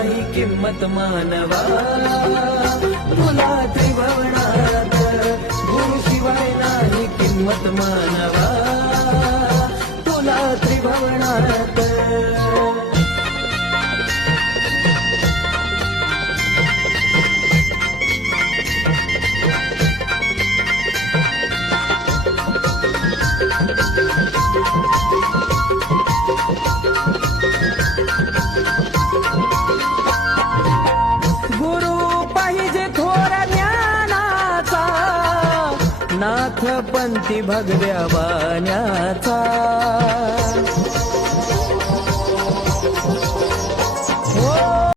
नाही किंमत मानवा, तुला त्रिभुवनात गुरुशिवाय नाही किंमत मानवा, तुला त्रिभुवनात. गुरु पाहिजे थोर ज्ञानाचा, नाथ पंथी भगव्या बाण्याचा.